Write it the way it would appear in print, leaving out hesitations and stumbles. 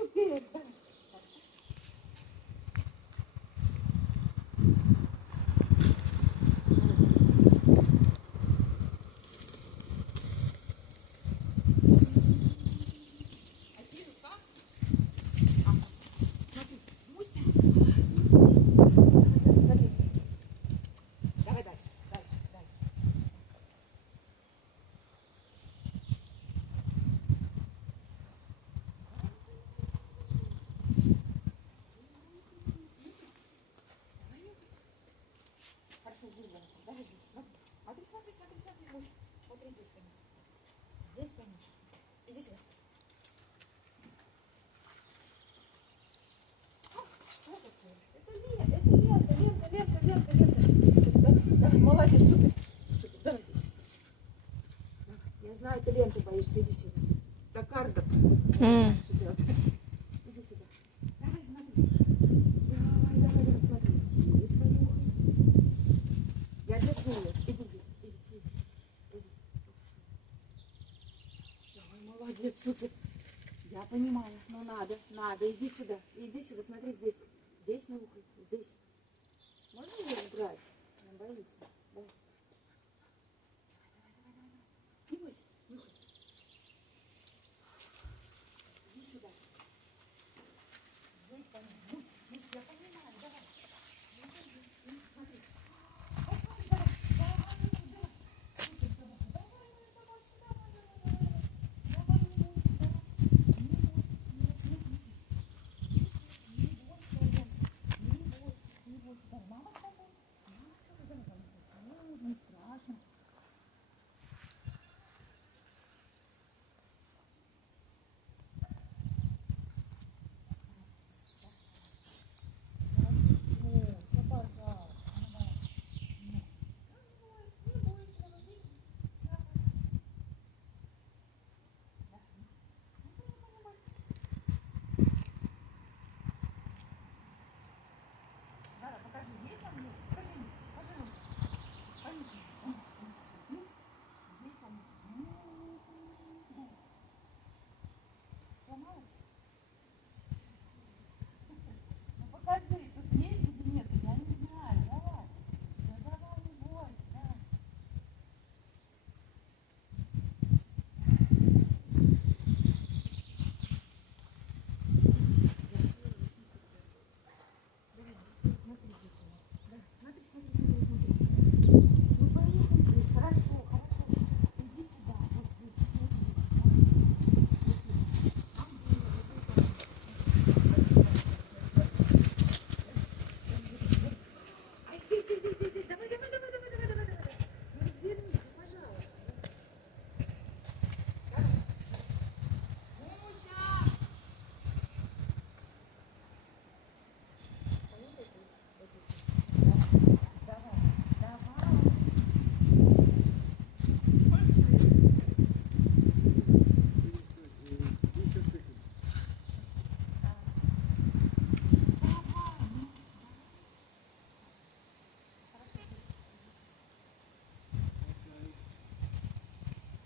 Супер! Да. Давай дальше, дальше, дальше. Хорошо, здесь, давай здесь. Смотри, смотри, смотри, смотри, смотри, Муся. Смотри здесь, конечно. Здесь, конечно. Иди сюда. Что такое? Это лента, лента, лента, лента, лента. Давай, молодец, супер. Супер, давай здесь. Давай. Я знаю, ты ленты боишься, иди сюда. Кокарда. Что делать? Иди сюда. Давай, смотри. Давай, давай, давай, смотри. Здесь понюхай. Я держу ее. Иди здесь, иди. Давай, молодец, супер. Я понимаю, но надо, иди сюда, смотри, здесь нюхай, здесь. Можно ее убрать? Она боится, да?